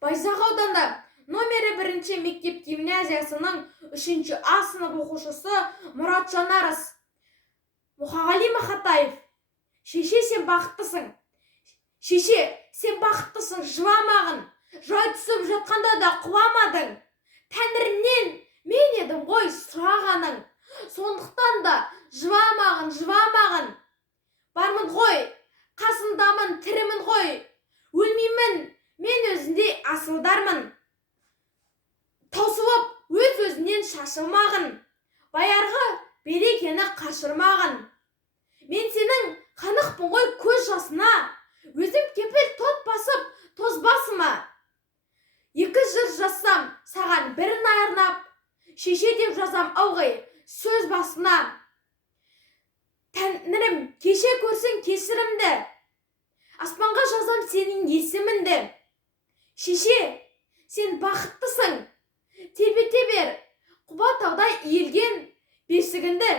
Байзақ ауданда номері 1 мектеп гимназиясының 3 А сынып оқушысы Мұратжан Арыс. Мұқағали Мақатаев. Шеше, сен бақыттысың. Шеше, сен бақыттысың, жыламағын. Жай түсіп жатқанда да құламадың. Тәңірінен мен едім ғой сұрағаның. Сондықтан да жыламағын. Бармын ғой, қасындамын, тірімін ғой. Өлмеймін, мен өзінде асылдармын. Таусылып өз-өзінен шашылмағын. Баярғы берекені қашырмағын. Мен сенің қанықпын ғой көз жасына. Өзім кепіл тот басып, тоз басыма. 2 жыр жазсам, саған бірін арнап, шеше деп жазам ылғи сөз басына. Тәңірім, кеше көрсін кесірімді, аспанға жазам сенің есіміңді. Шеше, сен бақыттысың, тербете бер, Құба таудай иілген бесігіңді.